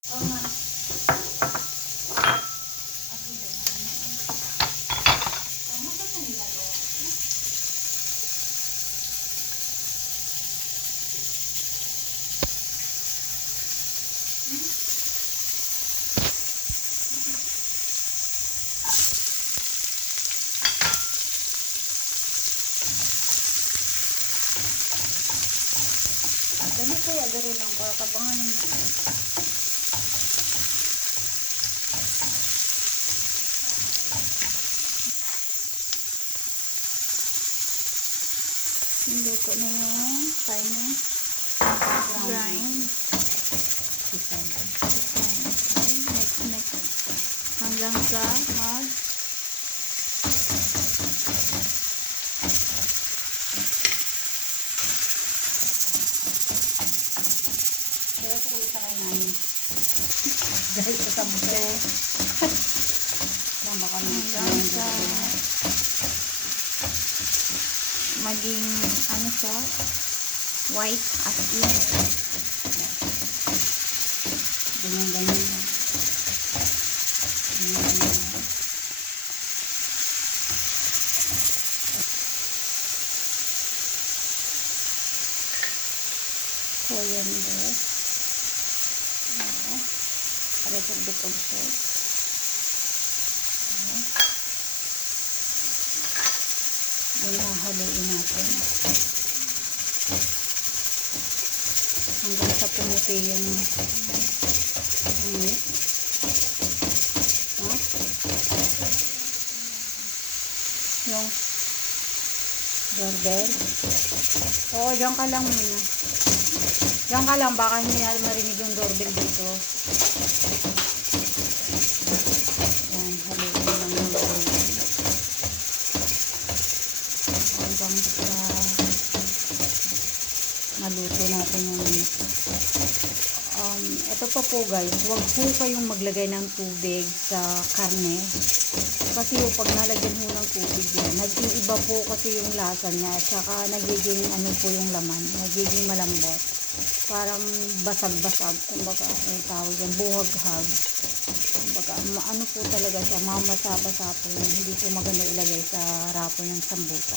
Dali kaya gari lang para kabanganin mo. Luto na yung tiny grind chicken. Okay, next. Hanggang sa mag kaya ko isa kayo namin. Dahil sa sabdo. Baka hanggang sa maging ano siya, white as in. Ganyan lang. Coriander. A little bit of salt. Haluin natin hanggang sa pumuti yung meat. Yung doorbell. Oo, dyan ka lang muna. Dyan ka lang, baka hindi natin marinig yung doorbell dito. Yan, haluin lang yung doorbell hanggang sa maluto natin yung meat. Ito pa po guys, huwag po kayong maglagay ng tubig sa karne kasi pag nalagyan mo ng tubig yan, nag-iiba po kasi yung lasa niya at saka nagiging ano po yung laman, nagiging malambot, parang basag-basag, kumbaga yung tawag yan, buhag-hag, kumbaga ano po talaga siya, mamasa-basa po yun, hindi po maganda ilagay sa rapo ng sambusa.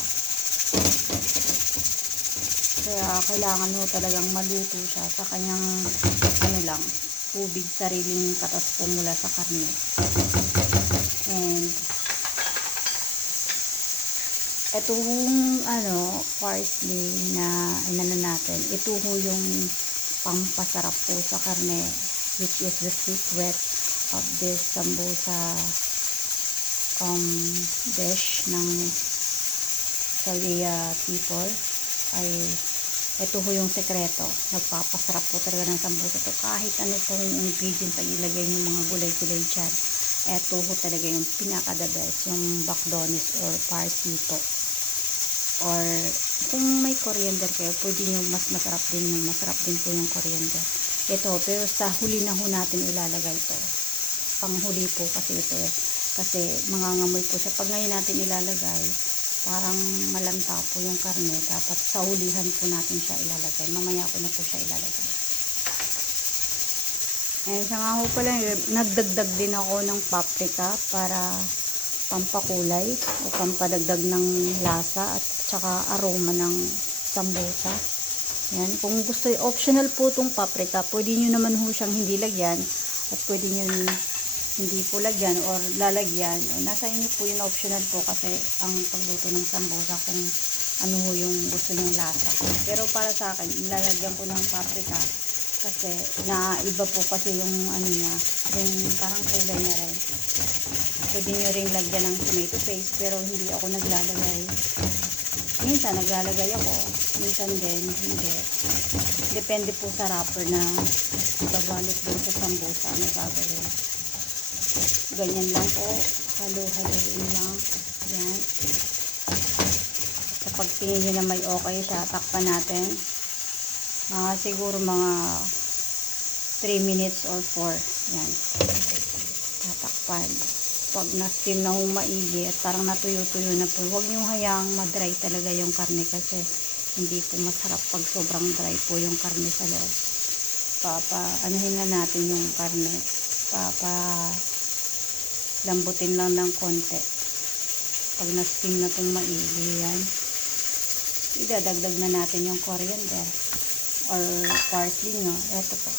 Kaya kailangan mo talagang maluto siya sa kanyang ano lang, tubig, sariling katas po mula sa karne. And itong parsley na inano natin, ito ho yung pampasarap po sa karne, which is the secret of this sambusa dish ng Saudi people. Ay ito ho yung sekreto, nagpapasarap po talaga ng sambusa to, kahit ano po yung ingredient pag ilagay yung mga gulay-gulay dyan, ito ho talaga yung pinaka the best, yung bakdonis or parsley po, or kung may coriander kayo, pwede nyo masarap din po yung coriander ito, pero sa huli na ho natin ilalagay ito, panghuli po kasi ito kasi mangangamoy po siya pag ngayon natin ilalagay, parang malanta po yung karne, dapat sa hulihan po natin siya ilalagay, mamaya ko na po siya ilalagay. Ayan siya nga ho pala, nagdagdag din ako ng paprika para pampakulay o pampadagdag ng lasa at saka aroma ng sambusa. Ayan, kung gusto, optional po itong paprika, pwede nyo naman ho siyang hindi lagyan at pwede nyo hindi po lagyan or lalagyan, nasa inyo po yun, optional po kasi ang pagluto ng sambusa kung ano ho yung gusto nyong lasa. Pero para sa akin, ilalagyan ko ng paprika kasi naiba po kasi yung ano niya, yung parang kulay na rin. Pwede nyo ring lagyan ng tomato paste pero hindi ako naglalagay. Minsan naglalagay ako, minsan din hindi. Depende po sa wrapper na babalot din sa sambusa na gagawin. Ganyan lang po, halo-haloin lang. Yan. Kapag tingin nyo na may okay siya, takpan natin. Siguro mga 3 minutes or 4. Yan. Tatakpan. Pag na-steam na hong maigi at parang natuyo-tuyo na po, huwag nyo hayaang ma-dry talaga yung karne kasi hindi po masarap pag sobrang dry po yung karne sa loob. anahin na natin yung karne. Lambutin lang ng konti. Pag na-steam na itong maigi yan, idadagdag na natin yung coriander or parsley nyo. Eto po,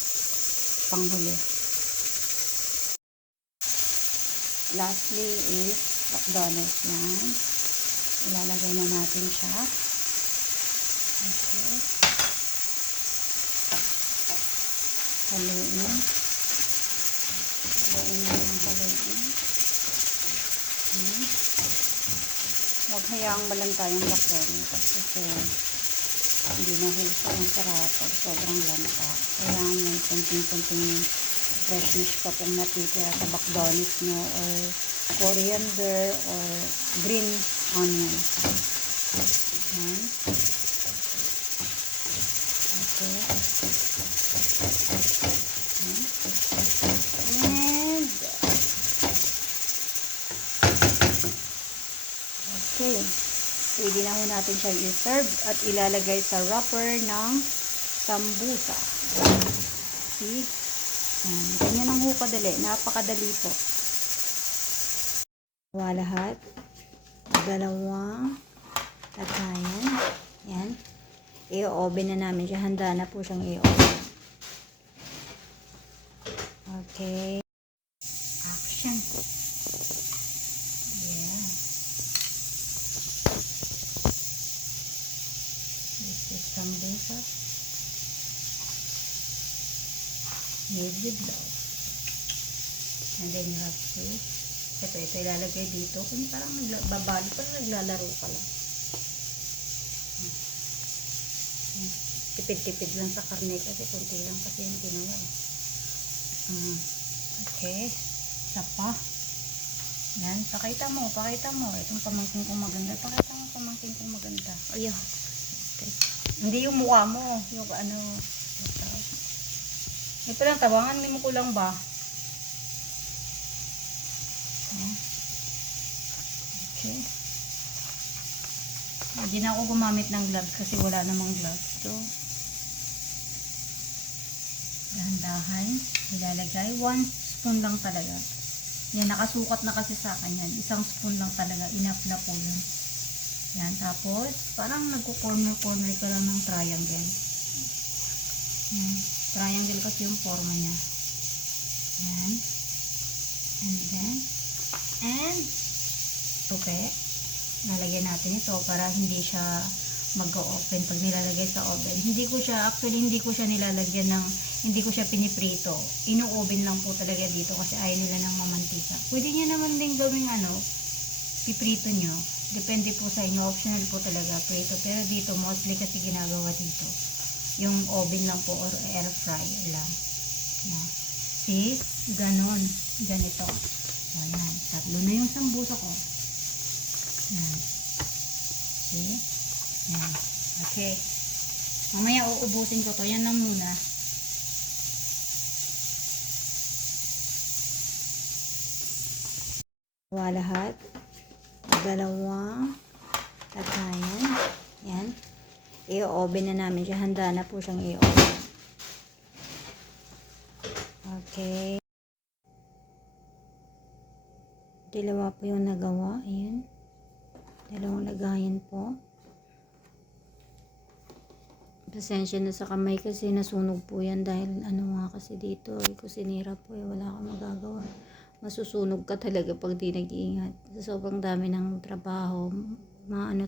panghuli. Lastly is McDonald's yan. Ilalagay na natin siya. Okay. Haluin. Haluin na ng haluin. Huwag hayaang malanta yung McDonald's kasi hindi na huso ang sarap pag sobrang lanta. Kaya may konting-konting freshness pa pong natitira sa McDonald's nyo or coriander or green onion. Yan. Okay. And okay. Pwede na ho natin siyang i-serve at ilalagay sa wrapper ng sambusa. See? Yan. Ganyan ang ho kadali. Napakadali po. Lahat. Dalawang lagayan. Yan. I-oven na namin siya. Handa na po siyang i-oven. Okay. Action. Yeah. This is sambusa. Made with love. And then you have to ito ilalagay dito. Kung parang babali, parang naglalaro ka lang. Tipid-tipid lang sa karne kasi kunti lang kasi yung ginawa. Okay. Isa pa. Yan. Pakita mo. Itong pamangkin kong maganda. Pakita mo pamangkin kong maganda. Ayun. Okay. Hindi yung mukha mo. Yung ano. Ito lang. Tabangan mo ko lang ba? Okay. Hindi na ako gumamit ng gloves kasi wala namang gloves. So, dahan-dahan ilalagay. 1 spoon lang talaga. Yan, nakasukat na kasi sa akin yan. 1 spoon lang talaga. Enough na po yun. Yan, tapos, parang nagko-corner-corner ka lang ng triangle. Yan. Triangle kasi yung forma niya. Yan. And then, tupe. Lalagyan natin ito para hindi siya mag-open pag nilalagay sa oven. Hindi ko siya nilalagyan ng, hindi ko siya piniprito. Ino-oven lang po talaga dito kasi ayaw nila ng mamantika. Pwede nyo naman din gawing piprito nyo. Depende po sa inyo. Optional po talaga prito. Pero dito, mostly kasi ginagawa dito. Yung oven lang po or air fry lang. Yan. See? Ganon. Ganito. Ayan. Tatlo na yung sambusa ko. Yan. See? Yan. Okay. Mamaya uubusin ko to. Yan lang muna. Lahat. Dalawang lagayan. Yan. I-oven na namin siya. Handa na po siyang i-oven. Okay. Dalawa po yung nagawa. Ayan. Dalawang lagayan po. Pasensya na sa kamay kasi nasunog po yan dahil nga kasi dito. Kusinira po wala akong magagawa. Masusunog ka talaga pag di nag-iingat. Sa sobrang dami ng trabaho,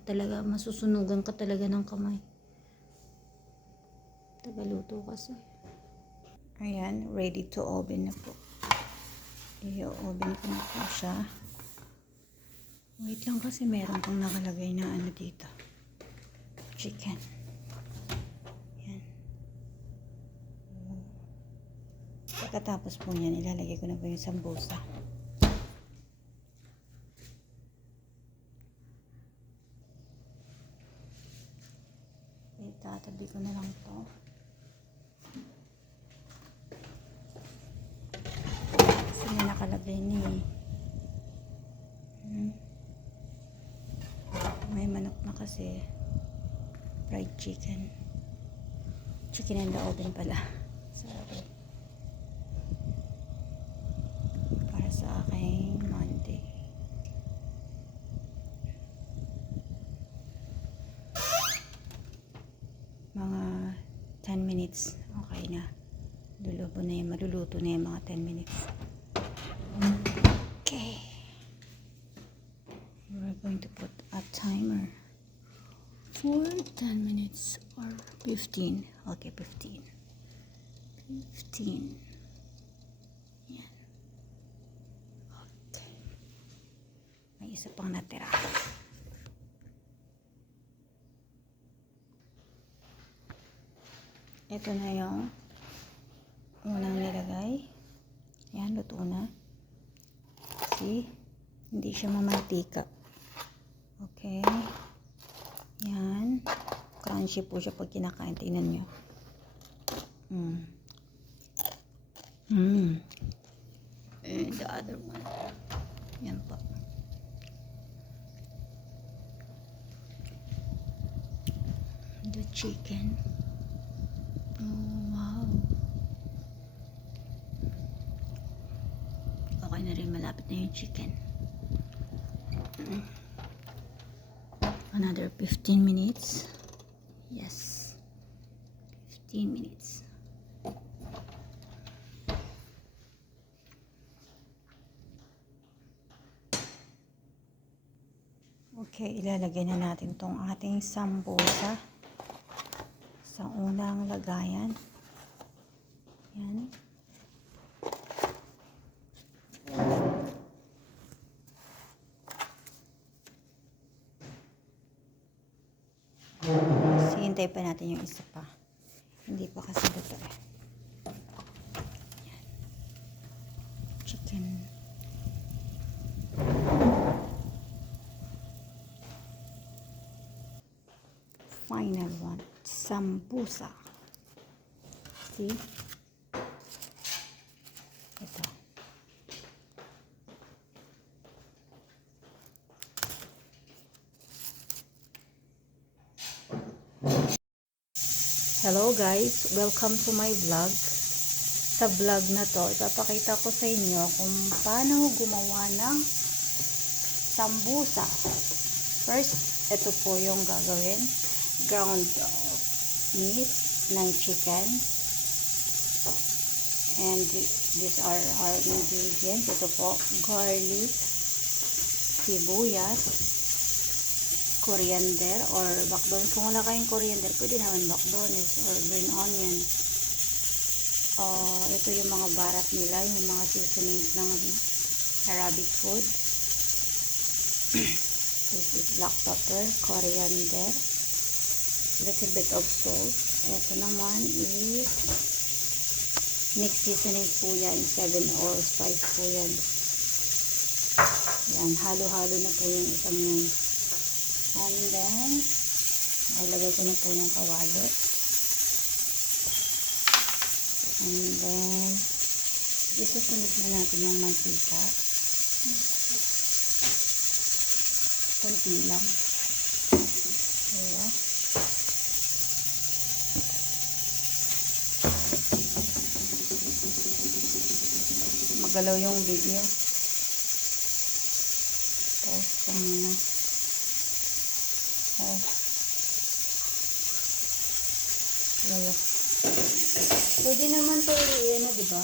talaga, masusunugan ka talaga ng kamay. Tagaluto kasi. Ayan, ready to oven na po. I-oven ko na po siya. Wait lang kasi meron pang nakalagay na dito. Chicken. Yan. Pagkatapos po yan, ilalagay ko na po yung sambusa. Itatabi ko na lang to. Kasi may nakalagay may manok na kasi fried chicken in the oven pala. So Sorry. Para sa aking Monday. Mga 10 minutes. Okay na. Maluluto na yung mga 10 minutes. Okay. We're going to put a timer for 10 minutes or 15. Okay, 15. 15. Yan. Okay. May isa pang natira. Ito na yung unang nilagay. Yan, luto na. See? Hindi siya mamantika. Okay. Yan. Crunchy po siya pag kinakain. Tingnan nyo. And the other one. Yan po. The chicken. Oh, wow. Okay na rin. Malapit na yung chicken. Another 15 minutes. Yes. 15 minutes. Okay, ilalagay na natin tong ating sambusa sa unang lagayan. Yan. Hintay pa natin yung isa pa. Hindi pa kasi luto eh. Yan. Chicken. Final one. Sambusa. See? Ito. Hello guys, welcome to my vlog. Sa vlog na to, ipapakita ko sa inyo kung paano gumawa ng sambusa. First, ito po yung gagawin. Ground meat ng chicken. And these are our ingredients. Ito po, garlic, sibuyas, coriander or bakdones. Kung wala kayong coriander, pwede naman bakdones or green onion. Ito yung mga barat nila, yung mga seasonings ng Arabic food. This is black pepper, coriander, little bit of salt. Ito naman is mixed seasoning po yan, 7 or 5 po yan. Yan, halo-halo na po yung isang yun. And then, ilagay ko na po yung kawali. And then, isusunod na natin yung mantika. Kunti lang. Ayan. Magalaw yung video. Pause ko muna. Lalo. Pwede naman ito i-ano, diba?